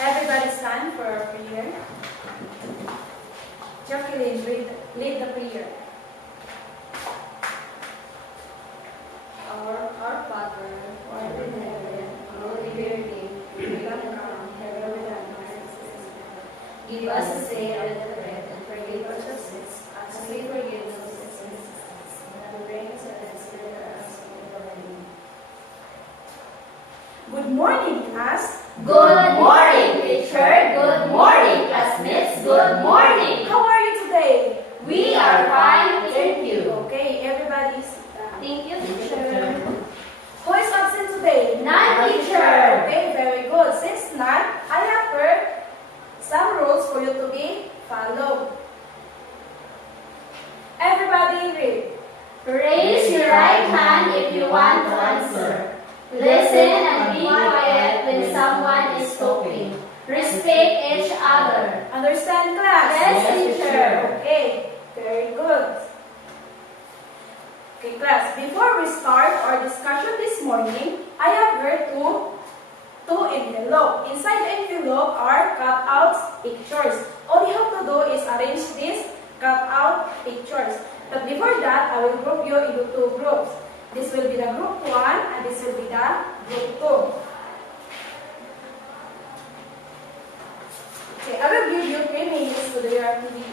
Everybody stand for our prayer. Jacqueline, lead the prayer. Our Father, who art in heaven, hallowed be your name. Your kingdom come, your will be done on earth as it is in heaven. Give us this day our daily bread, and forgive us our sins, as we forgive those who sin against us. And never bring us into temptation, but deliver us from evil. Good morning, class. Good morning, teacher. Good morning, classmates. Good morning. How are you today? We are fine, thank you. Okay, everybody sit down. Thank you, teacher. Who is absent today? None, teacher. Okay, very good. Since none, I have heard some rules for you to be followed. Everybody read. Raise your right hand if you want to answer. Listen and be quiet when someone is talking. Respect each other. Understand, class? Yes, teacher. Okay, very good. Okay, class, before we start our discussion this morning, I have heard two envelopes. Inside the envelope are cut-out pictures. All you have to do is arrange these cut-out pictures. But before that, I will group you into two groups. This will be the group 1 and this will be the group 2. Okay, I will give you 3 minutes to do your activity.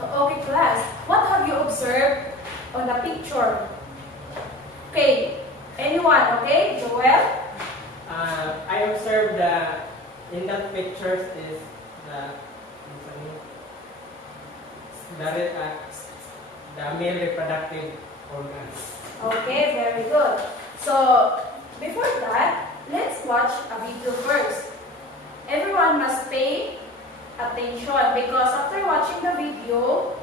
Okay, class, what have you observed on the picture? Okay, anyone, okay? Joel? I observed that in that pictures is the male reproductive organs. Okay, very good. So, before that, let's watch a video first. Everyone must pay attention because after watching the video,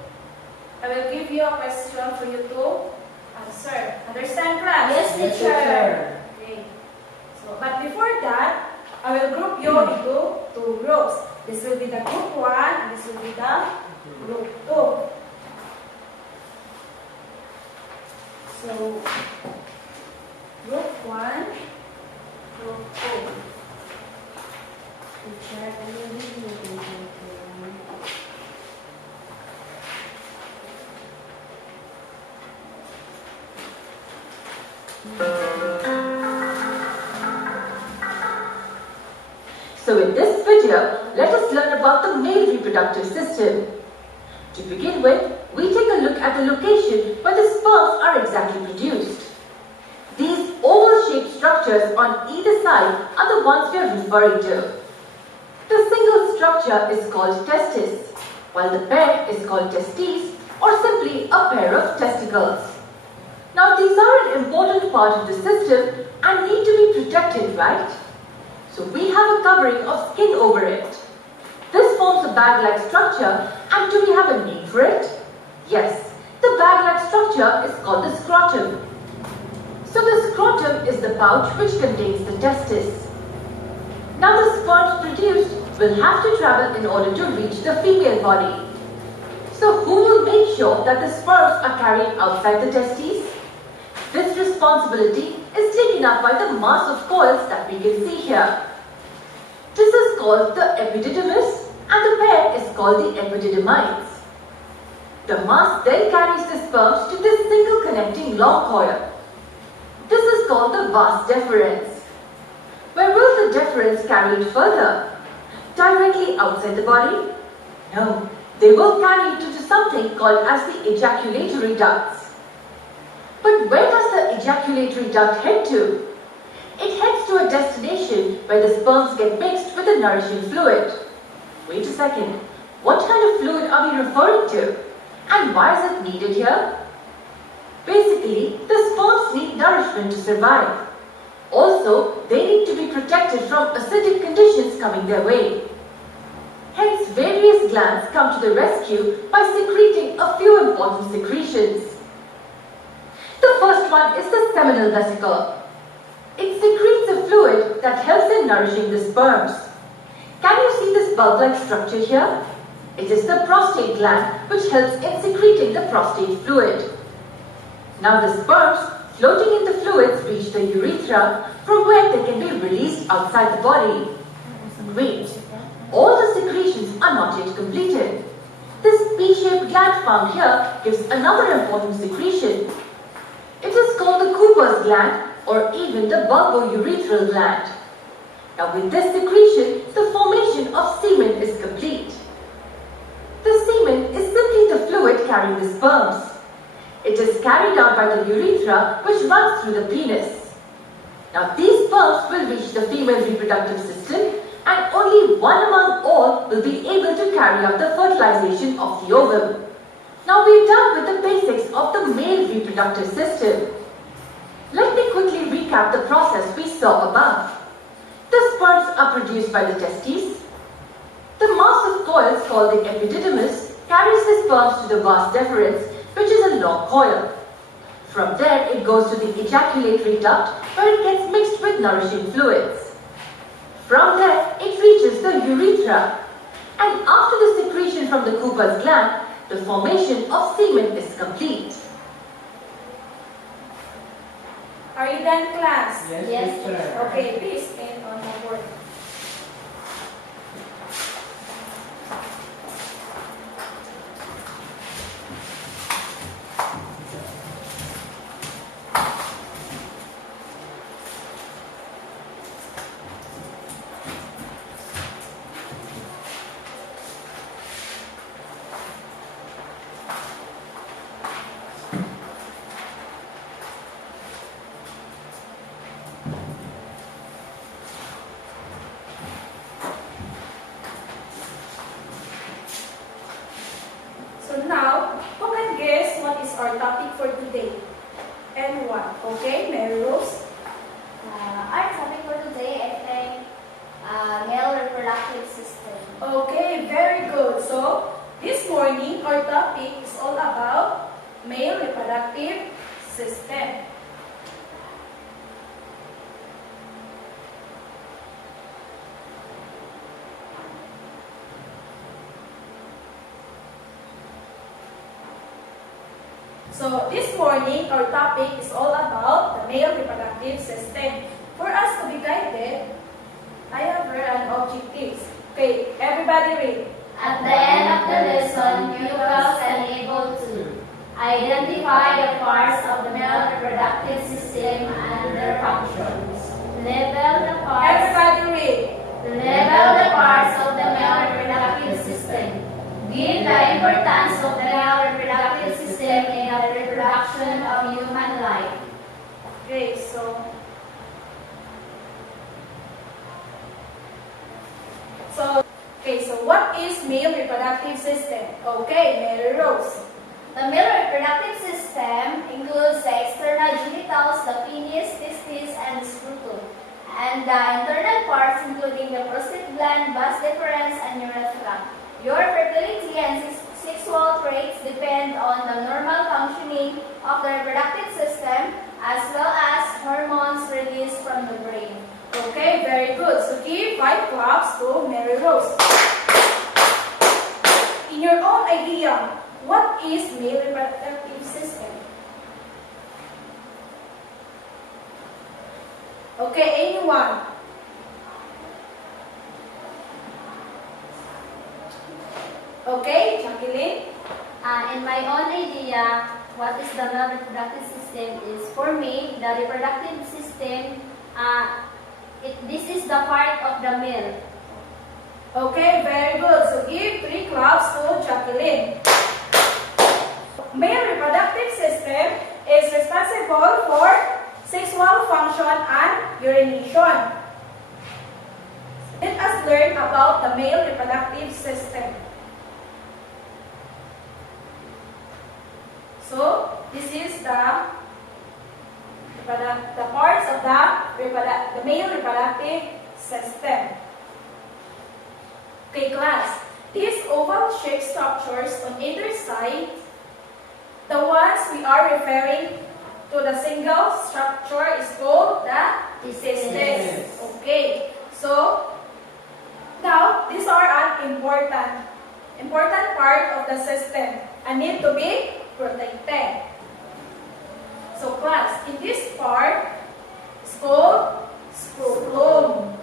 I will give you a question for you to answer. Understand, class? Yes, teacher. Okay. So, but before that, I will group you into two groups. This will be the group 1 and this will be the group 2. So, group 1, group 2. Teacher, I will leave you in group 1. So in this video, let us learn about the male reproductive system. To begin with, we take a look at the location where the sperms are exactly produced. These oval-shaped structures on either side are the ones we are referring to. The single structure is called testis, while the pair is called testes or simply a pair of testicles. Now these are an important part of the system and need to be protected, right? So we have a covering of skin over it. This forms a bag-like structure, and do we have a name for it? Yes, the bag-like structure is called the scrotum. So the scrotum is the pouch which contains the testis. Now the sperms produced will have to travel in order to reach the female body. So who will make sure that the sperms are carried outside the testes? This responsibility is taken up by the mass of coils that we can see here. This is called the epididymis and the pair is called the epididymides. The mass then carries the sperms to this single connecting long coil. This is called the vas deferens. Where will the deferens carry it further? Directly outside the body? No, they will carry it to something called as the ejaculatory ducts. But where does the ejaculatory duct head to? It heads to a destination where the sperms get mixed with a nourishing fluid. Wait a second, what kind of fluid are we referring to? And why is it needed here? Basically, the sperms need nourishment to survive. Also, they need to be protected from acidic conditions coming their way. Hence, various glands come to the rescue by secreting a few important secretions. The first one is the seminal vesicle. It secretes a fluid that helps in nourishing the sperms. Can you see this bulb-like structure here? It is the prostate gland which helps in secreting the prostate fluid. Now the sperms floating in the fluids reach the urethra from where they can be released outside the body. Great! All the secretions are not yet completed. This P-shaped gland found here gives another important secretion. It is called the Cooper's gland or even the bulbourethral gland. Now with this secretion, the formation of semen is complete. The semen is simply the fluid carrying the sperms. It is carried out by the urethra which runs through the penis. Now these sperms will reach the female reproductive system and only one among all will be able to carry out the fertilization of the ovum. Now we are done with the basics of the male reproductive system. Let me quickly recap the process we saw above. The sperms are produced by the testes. The mass of coils called the epididymis carries the sperms to the vas deferens, which is a long coil. From there it goes to the ejaculatory duct where it gets mixed with nourishing fluids. From there it reaches the urethra. And after the secretion from the Cooper's gland, the formation of semen is complete. Are you done, class? Yes, teacher. Okay, please stand on the board. So now, who can guess what is our topic for today? And what? Okay, Mary Rose? Our topic for today, I think, male reproductive system. Okay, very good. So, this morning, our topic is all about male reproductive system. So, this morning, our topic is all about the male reproductive system. For us to be guided, I have read an objectives. Okay, everybody read. At the end of the lesson, pupils are able to identify the parts of the male reproductive system and their functions. Everybody read. Label the parts of the male reproductive system. Give the importance of the male reproductive system in the reproduction of human life. Okay, so what is male reproductive system? Okay, Mary Rose. The male reproductive system includes the external genitals, the penis, testes, and the scrotum. and the internal parts including the prostate gland, vas deferens, and urethra. Your fertility and sexual traits depend on the normal functioning of the reproductive system as well as hormones released from the brain. Okay, very good. So give 5 claps to Mary Rose. In your own idea, what is male reproductive system? Okay, anyone? Okay, Jacqueline? In my own idea, what is the male reproductive system is, for me, the reproductive system, this is the part of the male. Okay, very good. So give 3 claps to Jacqueline. Male reproductive system is responsible for sexual function and urination. Let us learn about the male reproductive system. So, this is the parts of the male reproductive system. Okay, class. These oval-shaped structures on either side, the ones we are referring to the single structure is called the testes. Okay, so now these are an important part of the system and need to be protected. So class, in this part is called scrotum.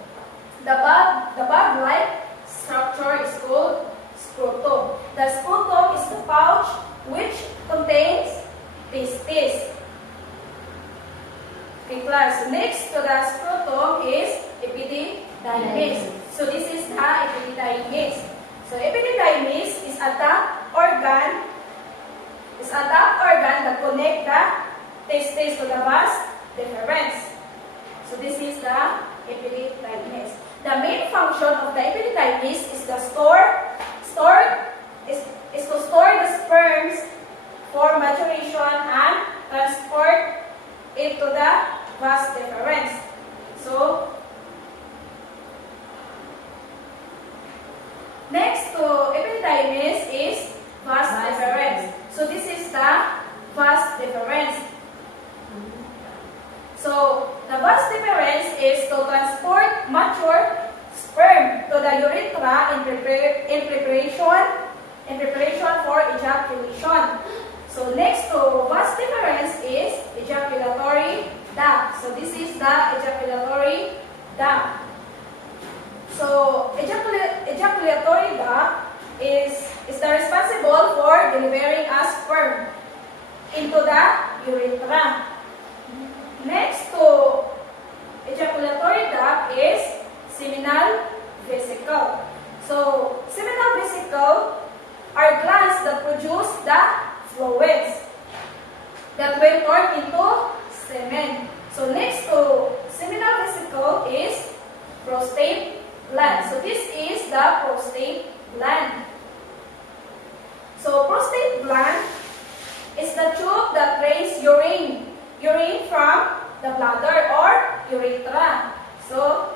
The bag-like structure is called scrotum. The scrotum is the pouch which contains testes. Okay class, next to the scrotum is epididymis. So this is the epididymis. So epididymis is a duct organ that connects the testes to the vas deferens. So this is the epididymis. The main function of the epididymis is to store the sperms for maturation and transport it to the vas deferens. So next to epididymis is vas deferens. So this is the vas deferens. So the vas deferens is to transport mature sperm to the urethra in preparation for ejaculation. So next to vas deferens is ejaculatory duct. So this is the ejaculatory duct. So ejaculatory duct is the responsible for delivering a sperm into the urethra. Next to ejaculatory duct is seminal vesicle. So seminal vesicle are glands that produce the fluids that will turn into semen. So next to seminal vesicle is prostate gland. So this is the prostate gland. So prostate gland is the tube that drains urine from the bladder or urethra. So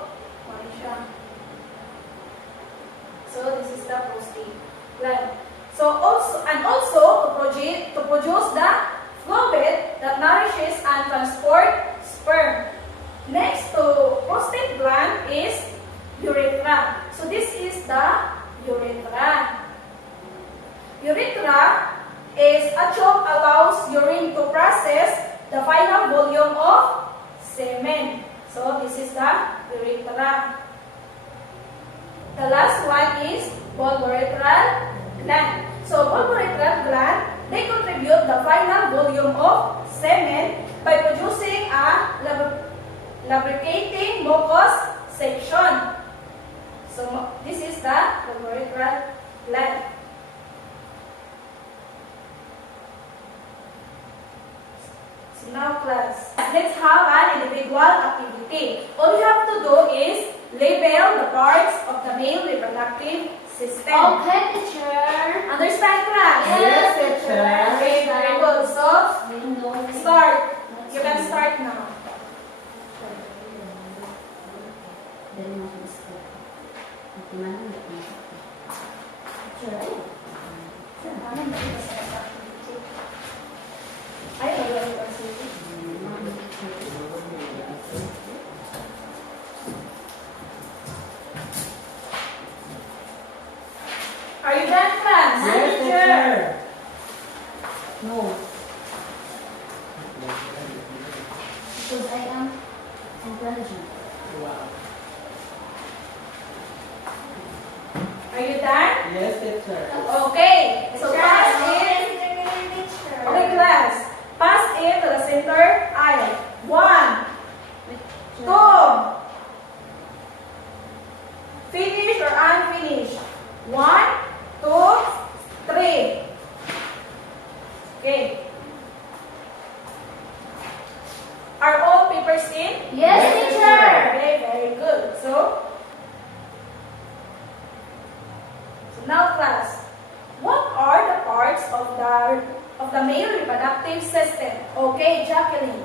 this is the prostate gland. So also to produce the fluid that nourishes and transport sperm. Next to prostate gland is urethra. So this is the urethra. Urethra is a tube allows urine to process the final volume of semen. So this is the urethra. The last one is bulbourethral gland. So bulbourethral gland, they contribute the final volume of semen by producing a lubricating mucus section. So this is the bulbourethral gland. So now class, let's have an individual activity. All you have to do is label the parts of the male reproductive system. Okay, teacher. Understand class? Yes, teacher. Okay, very good. So, start. You can start now. Dali mo ko gusto. At timanan mo ko. Sure. Ano ba ito sa activity? Ay, wala ko kasi. Are you done, class? Yes, teacher. No. Because I am intelligent. Wow. Are you done? Yes, teacher. Okay. So pass it. Okay, class. Pass it to the center aisle. 1, 2. Finish or unfinished? 1, 2, 3. Okay. Are all papers in? Yes, teacher. Okay, very good. So now class, what are the parts of the male reproductive system? Okay, Jacqueline.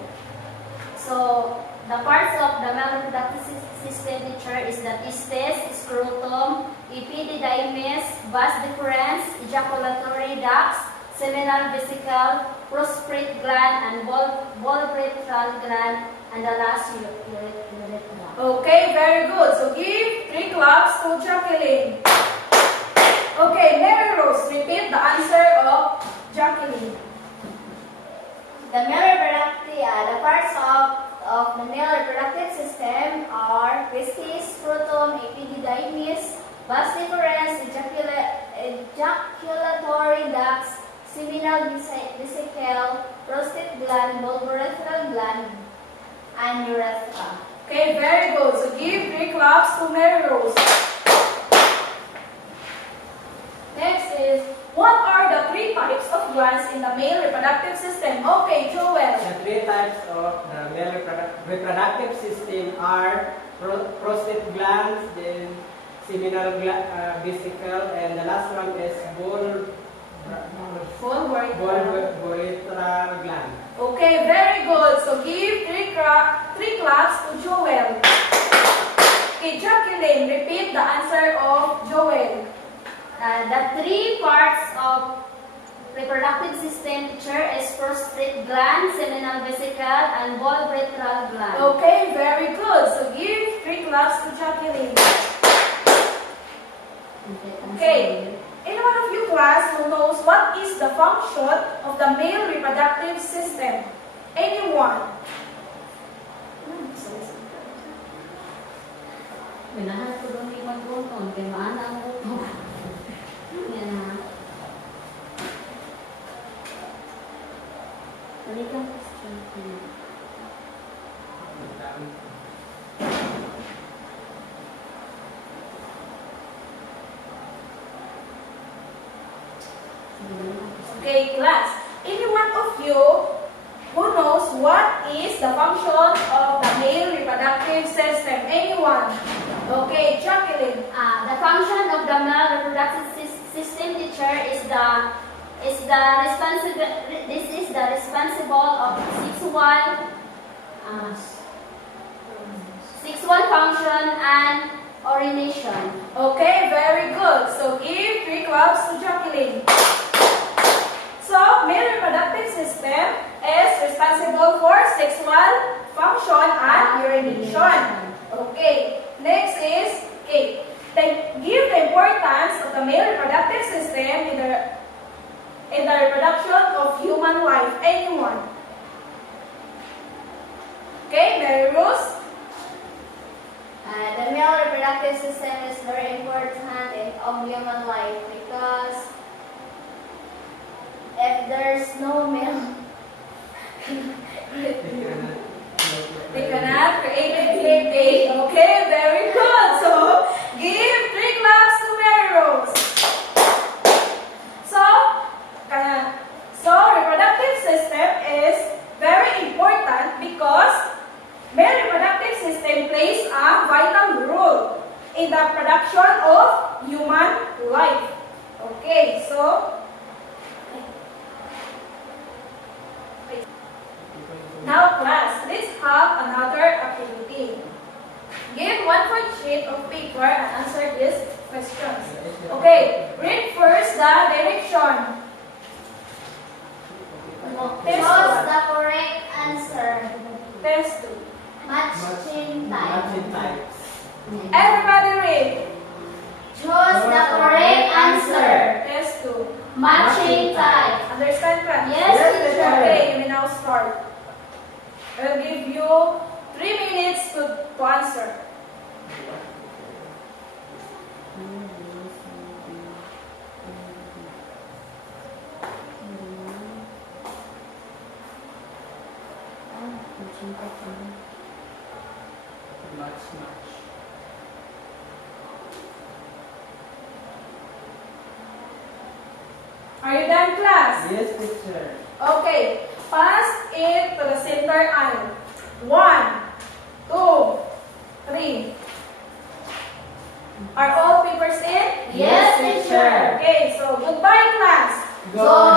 So, the parts of the male reproductive system, teacher, is the testes, scrotum, epididymis, vas deferens, ejaculatory ducts, seminal vesicle, prostate gland, and volvulvar gland, and the last urethra. Okay, very good. So give 3 claps to Jacqueline. Okay, Mary Rose, repeat the answer of Jacqueline. The male reproductive, the parts of the male reproductive system are testes, scrotum, epididymis, vas deferens, ejaculatory ducts, seminal vesicle, prostate gland, volvulvar gland, and urethra. Okay, very good. So give 3 claps to Mary Rose. Next is, what are the 3 types of glands in the male reproductive system? Okay, Joel. The 3 types of the male reproductive system are prostate glands, then seminal vesicle, and the last one is volvulvar gland. Okay, very good. So give 3 claps to Joel. Okay, Jacqueline, repeat the answer of Joel. The 3 parts of reproductive system, teacher, is prostate gland, seminal vesicle, and volvulvar gland. Okay, very good. So give 3 claps to Jacqueline. Okay. Any one of you class who knows what is the function of the male reproductive system? Anyone? Ganahan ko doon yung mag-gunton. Kaya maana ang gunton. Yan na. Balikan ko sa Okay, class. Any one of you who knows what is the function of the male reproductive system? Anyone? Okay, Jacqueline. The function of the male reproductive system, teacher, is the responsible of sexual function and urination. Okay, very good. So give 3 claps to Jacqueline. So, male reproductive system is responsible for sexual function and urination. Okay, next is okay. Give the importance of the male reproductive system in the reproduction of human life. Anyone? Okay, Mary Rose. The male reproductive system is very important of human life because if there's no male, They cannot create a baby. Okay, very good. So, give 3 claps to Mary Rose. So reproductive system is very important because male reproductive system plays a vital role in the production of human life. Okay, so now class, let's have another activity. Give 1/4 sheet of paper and answer these questions. Okay, read first the direction. Choose the correct answer. Test 2. Matching type. Matching types. Everybody read. Choose the correct answer. Test 2. Matching type. Understand, class? Yes, teacher. Okay, you may now start. I'll give you 3 minutes to answer. Match. Are you done, class? Yes, teacher. Okay, pass it to the center aisle. 1, 2, 3. Are all papers in? Yes, teacher. Okay, so goodbye, class. Go.